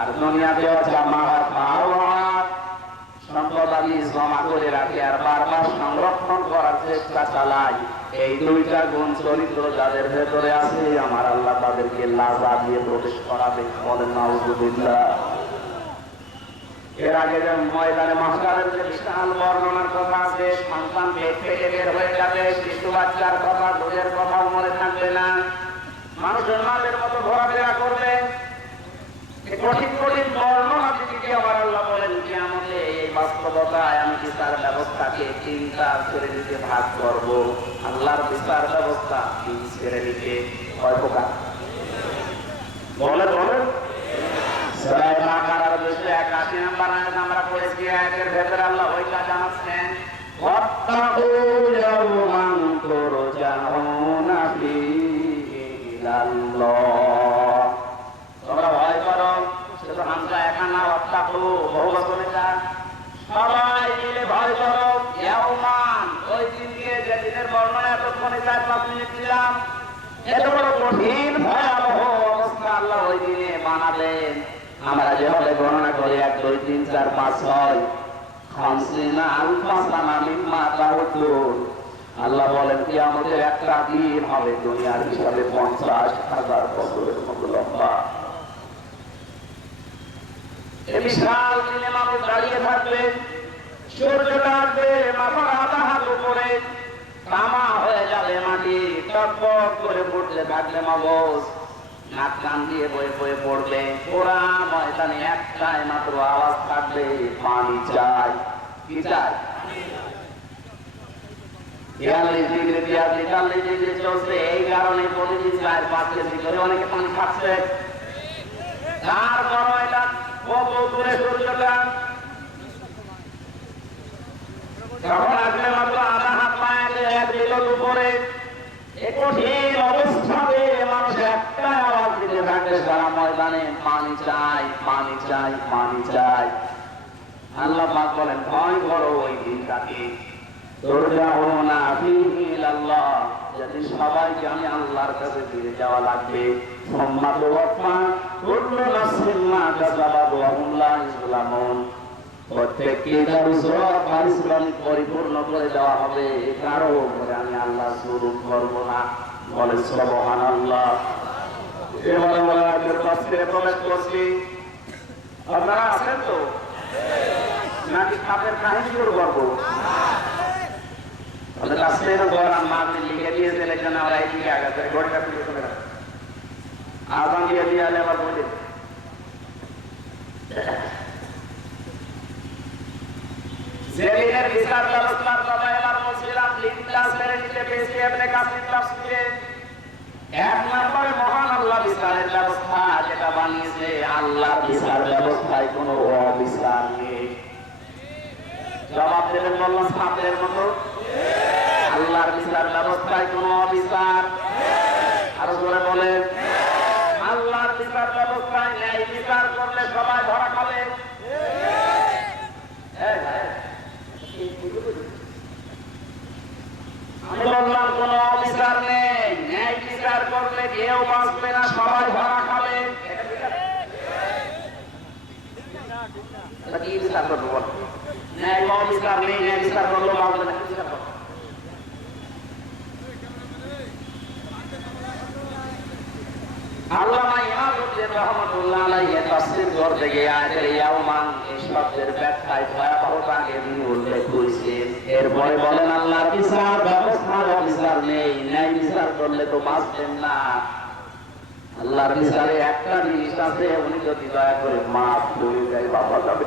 আর দুনিয়াতেও জামা হাত সম্পদ আমি জমা করে রাখি আর বারবার সংরক্ষণ করার চেষ্টা চালাই। এই দুইটা গুণ চরিত্র যাদের ভেতরে আছে আমার আল্লাহ তাদেরকে লাজা দিয়ে প্রবেশ করাবে। বলেন নাউযুবিল্লাহ। এর আগে যেমন ময়দানে মাহশারের যে বিশাল বর্ণনার কথা আছে, সন্তান পেট থেকে বের হয়ে যাবে, শিশু বাচ্চার কথা, দুধের কথাও মনে থাকবে না, মানুষের মালের মতো ঘোরাফেরা করবে। কঠিন কঠিন বর্ণনা দিকে আমার আল্লাহ বলেন কিয়ামতে এই বাস্তবতায় আমি বিচার ব্যবস্থাকে তিনটা শ্রেণীতে ভাগ করব। আল্লাহর বিচার ব্যবস্থা তিন শ্রেণীতে। কয় প্রকার? বলেন বলেন। সূরা বাকারার 281 নম্বর আয়াত আমরা পড়েছি। আয়াতের ভেতরে আল্লাহ ওইটা জানাচ্ছেন, ওয়াত্তাকু ইয়াওমান তুরজাউনা ফীহি ইলাল্লাহ। তোমরা ভয় করো, শুধু হামজা একা না, ওয়াত্তাকু বহু বচনে যায়। সবাই মিলে ভয় করো ইয়াওমান, ওই দিনকে যে দিনের বর্ণনা এতক্ষণে 4-5 মিনিট দিলাম, এত বড় কঠিন ভয়াবহ অবস্থা আল্লাহ ওই দিনে বানাবেন। আমরা যেভাবে গণনা করি 1 2 3 4 5 6 খামসিনা আলফা সানা মিম্মা তাউদ্দুন। আল্লাহ বলেন কিয়ামতের একটা দিন হবে দুনিয়ার হিসাবে 50,000 বছরের মতো লম্বা। এই বিশাল দিনে মানুষ দাঁড়িয়ে থাকবে, সূর্য ডাকবে মাথার আধা হাত উপরে, তামা হয়ে যাবে মাটি, টকবক করে পড়তে থাকবে মগজ, নাক কান দিয়ে বয়ে বয়ে পড়বে। পুরা ময়দানে একটাই মাত্র আওয়াজ থাকবে, পানি চাই। কি চাই? 42 ডিগ্রি 43 ডিগ্রি চলছে। এই কারণে প্রতিদিন 4-5 কেজি করে অনেকে পানি খাচ্ছে। তারপর এটা কত দূরে সূর্যটা যখন আসবে মাত্র আধা হাত পায়ে 1 বিঘত উপরে, এই কঠিন অবস্থাতে মানুষ একটা আওয়াজ দিতে থাকবে সারা ময়দানে, পানি চাই, পানি চাই, পানি চাই। আল্লাহ পাক বলেন ভয় করো ওই দিনটাকে, তুরজাউনা ফীহি ইলাল্লাহ, যেদিন সবাইকে আমি আল্লাহর কাছে ফিরে যাওয়া লাগবে। সুম্মা তুওয়াফা কুল্লু নাফসিন মা কাসাবাত ওয়া হুম লা ইউযলামুন। প্রত্যেককে তার সওয়াব পারিশ্রমিক পরিপূর্ণ করে দেওয়া হবে, কারো উপরে আমি আল্লাহ জুলুম করব না। বলে সুবহানাল্লাহ। এবারে আমরা আজকের তাফসীরে প্রবেশ করছি। আপনারা আছেন তো নাকি খাপের কাহিনী শুরু করব? আমাদের তাফসীরের কোরআন মাহফিল লিখে দিয়েছেন, এখানে আমরা এই দিকে আগাতে ঘড়িটা খুলে শুনে রাখি। আযান দিয়ে দিয়ে আবার বলি জেলিনের বিচার ব্যবস্থার কথা এবার বলছিলাম। তিনটা শ্রেণীতে পেয়েছি ইবনে কাসির তাফসীরে। 1 নম্বরে মহান আল্লাহ বিচারের ব্যবস্থা যেটা বানিয়েছে, আল্লাহর বিচার ব্যবস্থায় কোনো অবিচার নেই। জবাব দেবেন বললাম ছাত্রের মতো, আল্লাহর বিচার ব্যবস্থায় কোনো অবিচার। আরো জোরে বলেন, আল্লাহর বিচার ব্যবস্থায় ন্যায় বিচার করলে সবাই ধরা খাবে। আমি বললাম কোন অবিচার নেই, ন্যায় বিচার করলে কেউ বাঁচবে না, সবাই ধরা খাবে। কি বিচার করবো বল? ন্যায় অবিচার নেই, ন্যায় বিচার করলেও বাঁচবে না। আল্লামা ইমামউদ্দিন রাহমাতুল্লাহ আলাইহি তাফসীর করতে গিয়ে আয়াতের ইয়াওমান এই শব্দের ব্যাখ্যায় ভয়াবহতাকে তিনি উল্লেখ করেছেন। এরপরে বলেন আল্লাহর বিচার ব্যবস্থার অবিচার নেই, ন্যায় বিচার করলে তো বাঁচবেন না। আল্লাহর বিচারে একটা জিনিস আছে, উনি যদি দয়া করে মাফ করে দেয় বাবা যাবে।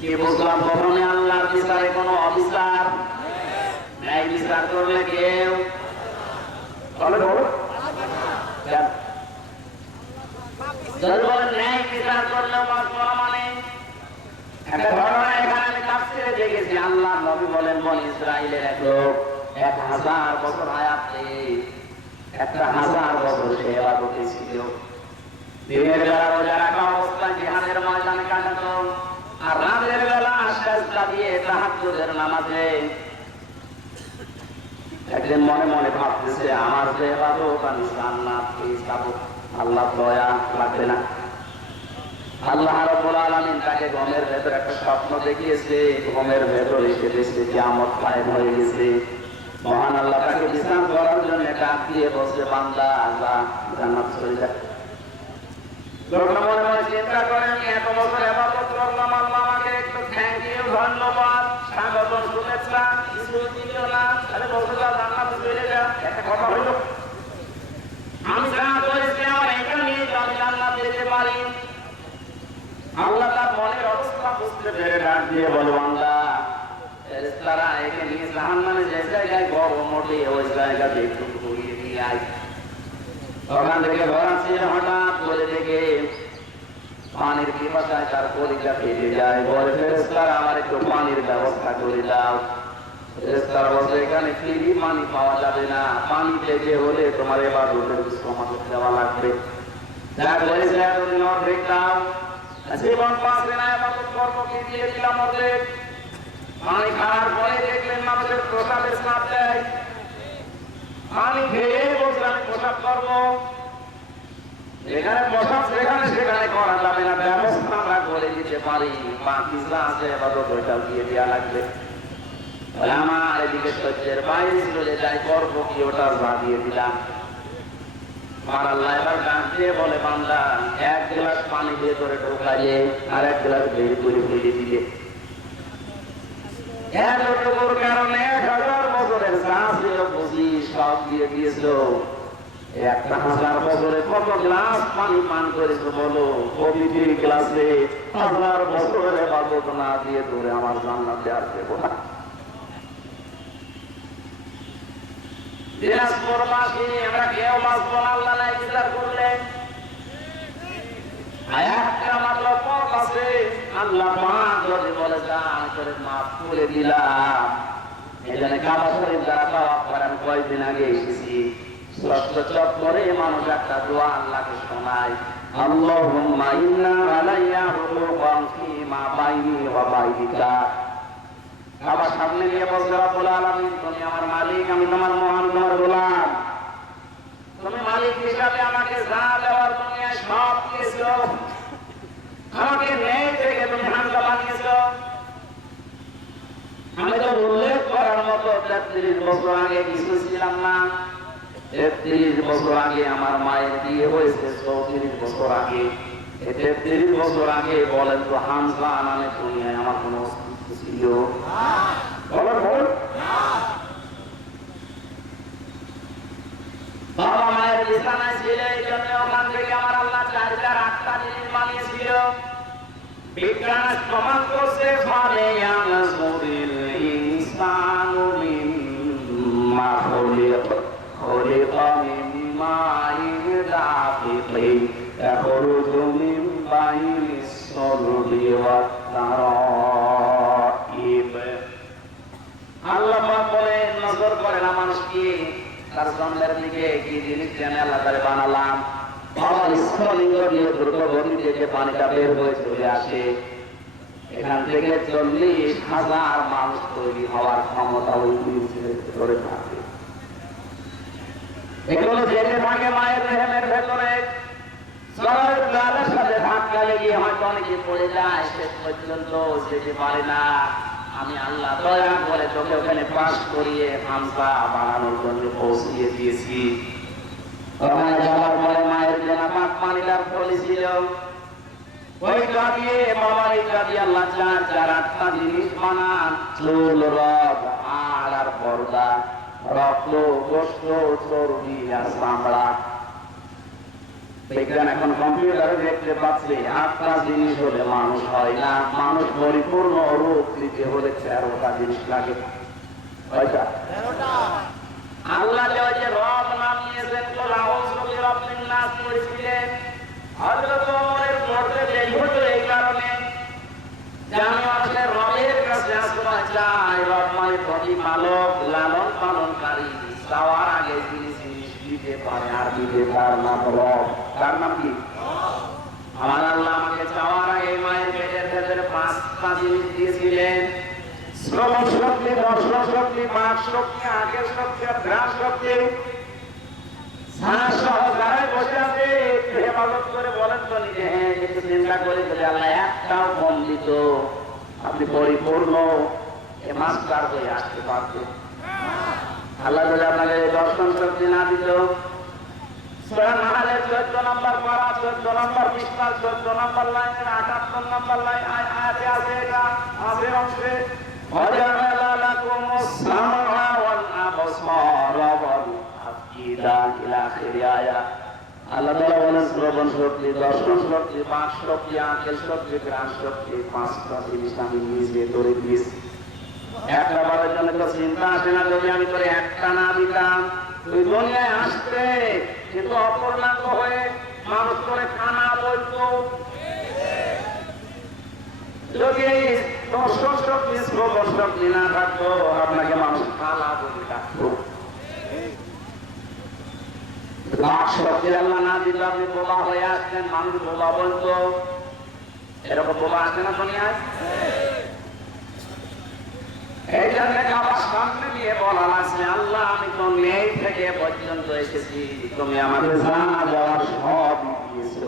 কি বুঝলাম? প্রথমে আল্লাহর বিচারে কোনো অবিচার, ন্যায় বিচার করলে কেউ বলে বলো ন্যায় বিচার করলেও বাঁচবো মানে একটা ঘটনা এখানে আমি তাফসীরে দেখেছি। আল্লাহ নবী বলেন বনি ইসরাইলের এক লোক 1000 বছর হায়াতে 1000 বছর সে ইবাদতে ছিল। দিনের বেলা রোজা রাখা অবস্থায় জিহাদের ময়দানে কাটাতো, আর রাতের বেলা সাজদা দিয়ে তাহাজ্জুদের নামাজে। একদিন মনে মনে ভাবতেছে আমার যে ইবাদত আমি জান্নাত পেয়ে যাবো। আল্লাহ দয়া লাগবে না? আল্লাহ রাব্বুল আলামিন তাকে গমের ভেতর একটা স্বপ্ন দেখিয়েছে, গমের ভেতর এসে দেখছে কিয়ামত কায়েম হয়ে গেছে। মহান আল্লাহ তাকে বিশ্রাম করার জন্য ডাক দিয়ে বসে, বান্দা আল্লাহ জান্নাত চলে যায়। লোকটা মনে মনে চিন্তা করে, আমি এত বছর ইবাদত করলাম, আল্লাহ আমাকে একটু থ্যাংক ইউ, ধন্যবাদ, স্বাগতম, শুভেচ্ছা কিছু দিল না, তাহলে বলতে দাও জান্নাতে চলে যা। একটা কথা হইল, আমি যা করেছি আমার এটা নিয়ে আমি জান্নাতে যেতে পারি। আল্লাহ তার মনের অবস্থা বুঝতে পেরে ডাক দিয়ে বলে, বান্দা ফেরেশতারা একে নিয়ে জাহান্নামে যে জায়গায় গরম ওঠে ওই জায়গাতে একটু ঘুরিয়ে দিয়ে আয়। ওখান থেকে ধরা ছিল, হঠাৎ করে দেখে পানির পিপাসায় তার কলিজা ফেটে যায়। বলে, ফেরেশতারা আমার একটু পানির ব্যবস্থা করে দাও। ফেরেশতারা বলে, এখানে ফ্রি পানি পাওয়া যাবে না, পানি পেতে হলে তোমার ইবাদতের কিছু আমাকে দেওয়া লাগবে। যা বলেছে এতদিন অর্ধেক দাও, জীবন বাঁচবে না, ইবাদত করবো কি দিয়ে দিলাম অর্ধেক। পানি খাওয়ার পরে দেখলেন মানুষের প্রসাদের স্নাপ দেয়, পানি খেয়ে বলছে আমি প্রসাদ করবো। এখানে প্রসাদ সেখানে সেখানে করা যাবে না, ব্যবস্থা আমরা করে দিতে পারি, বাকি যা আছে ইবাদত ওইটাও দিয়ে দেওয়া লাগবে। আমার এদিকে সহ্যের বাইরে চলে যায়, করবো কি ওটা যা দিয়ে দিলাম। আমার আল্লাহ এবার ডাক দিয়ে বলে, বান্দা এক গ্লাস পানি ভেতরে ঢোকাইলে আর এক গ্লাস বের করে ফেলে দিলে, এতটুকুর কারণে 1000 বছরের বুঝি সব দিয়ে দিয়েছ। 1000 বছরে কত গ্লাস পানি পান করেছো বলো? পবিত্র গ্লাসে 1000 বছরের ইবাদত না দিয়ে ধরে আমার জান্নাতে আর দেবো না। দিনাজপুর মাসে আমরা কেউ বাঁচবো না, আল্লাহ নাই বিচার করলে। একটা মাত্র পথ আছে, আল্লাহ পাক যদি বলে দান করে মাফ করে দিলাম। এখানে কাবা শরীফ যারা তাওয়াফ করেন, কয়েকদিন আগে এসেছি, ষষ্ঠ চত্বরে মানুষ একটা দোয়া আল্লাহকে শোনায়, আল্লাহুম্মা ইন্না আলাইয়া হুকুকান ফীমা বাইনি ওয়া বাইনিকা। কাবার সামনে নিয়ে বলছে, রব্বুল আলামিন তুমি আমার মালিক, আমি তোমার মহান, তোমার গোলাম। তুমি মালিক হিসাবে আমাকে যা দেওয়ার দুনিয়ায় সব দিয়েছো, আমাকে নেই থেকে তুমি হামলা বানিয়েছো। আমি তো উল্লেখ করার মতো 33 বছর আগে কিছু ছিলাম না। 33 বছর আগে আমার মায়ের বিয়ে হয়েছে, 34 বছর আগে। 33 বছর আগে বলেন তো হামজা নামে দুনিয়ায় আমার কোনো অস্তিত্ব ছিল? বাবা মায়ের বিছানায় ছিল, এই জন্য ওখান থেকে আমার আল্লাহ 4-8টা জিনিস বানিয়েছিল। বিজ্ঞান প্রমাণ করছে, ফালে ইয়ানজুরিল ইনসানু মিম্মা খুলিকা মিন মাইন দাফিকিন ইয়াখরুজু মিন বাইনিস সুলবি ওয়াত তারাইব। আল্লাহ পাক বলেন, নজর করে না মানুষ কি তার জন্মের দিকে কি জিনিস জানে আল্লাহ তারে বানালাম। বাবার স্ফলিঙ্গ দিয়ে দ্রুত গতিতে যে পানিটা বের হয়ে চলে আসে, এখান থেকে 40,000 মানুষ তৈরি হওয়ার ক্ষমতা ওই ভিতরে থাকে। এগুলো যেতে থাকে মায়ের রেহেমের ভেতরে, সাথে ধাক্কা লেগে হয়তো অনেকে পড়ে যায়, শেষ পর্যন্ত যেতে পারে না। আমি আল্লাহ দয়া করে তোকে ওখানে পাস করিয়ে হামজা বানানোর জন্য পৌঁছিয়ে দিয়েছি। ওখানে যাওয়ার পরে মায়ের জেনা পাক পানিটার ফলি ছিল, ওইটা দিয়ে বাবার এইটা দিয়ে আল্লাহ 4-8টা জিনিস বানান, চুল, রগ, হাড় আর পর্দা, রক্ত, গোশত, চর্বি আর চামড়া। বিজ্ঞান এখন কম্পিউটারে দেখতে পাচ্ছে 8টা জিনিস হলে মানুষ হয় না, মানুষ পরিপূর্ণ রূপ দিতে হলে 13টা জিনিস লাগে। আল্লাহ যে রব নাম নিয়েছেন, রব্বিন নাস করেছিলেন, হযরত ওমরের মর্যাদা এই কারণে যে আমি মানুষের রবের কাছে আশ্রয় চাই। রব মানে প্রতিপালক, লালন পালনকারী, চাওয়ার আগে যিনি জিনিস দিতে পারে আর দিতে তার নাম রব। তার নাম কি? আমার আল্লাহ আমাকে চাওয়ার আগে মায়ের পেটের ভেতরে 5টা জিনিস দিয়েছিলেন, শ্রবণ শক্তি, দর্শন শক্তি, বাক শক্তি, আঁখের শক্তি আর ঘ্রাণ শক্তি। বসে আছে একটু হেফাজত করে বলেন তো নিজে, হ্যাঁ একটু চিন্তা করে যদি আল্লাহ একটাও কম দিত, আপনি পরিপূর্ণ মাস্টার হয়ে আসতে পারতেন। আল্লাহ যদি আপনাকে দর্শন শক্তি না দিত, সূরা নাহলের 14 নম্বর পারা, 14 নম্বর পৃষ্ঠা, 14 নম্বর লাইনের 78 নম্বর লাইন আয়াতে আছে, এটা আছে অংশে ওয়াজআলা লাকুমুস সামআ ওয়াল আবসারা ওয়াল আফইদা ইলা আখির আয়াত। আল্লাহ তাআলা বলেন শ্রবণ শক্তি, দর্শন শক্তি, বাক শক্তি, আকেল শক্তি, ঘ্রাণ শক্তি, পাঁচটা জিনিস আমি নিজে করে দিয়েছি। একটা বারের জন্য তো চিন্তা আসে না, যদি আমি তোরে একটা না দিতাম তুই দুনিয়ায় আসতে, কিন্তু অপূর্ণাঙ্গ হয়ে মানুষ করে খানা বলতো। যদি এই দর্শন শক্তি, শ্রবণ শক্তি না থাকতো, আপনাকে মানুষ খালা বলে ডাকতো। বাক শক্তি আল্লাহ না দিলে আপনি বোবা হয়ে আসতেন, মানুষ বোবা বলতো। এরকম বোবা আসে না দুনিয়ায়? এই জন্য আবার সামনে দিয়ে বলা লাগছে, আল্লাহ আমি তো নেই থেকে পর্যন্ত এসেছি, তুমি আমাকে জানা যাওয়ার সব দিয়েছো।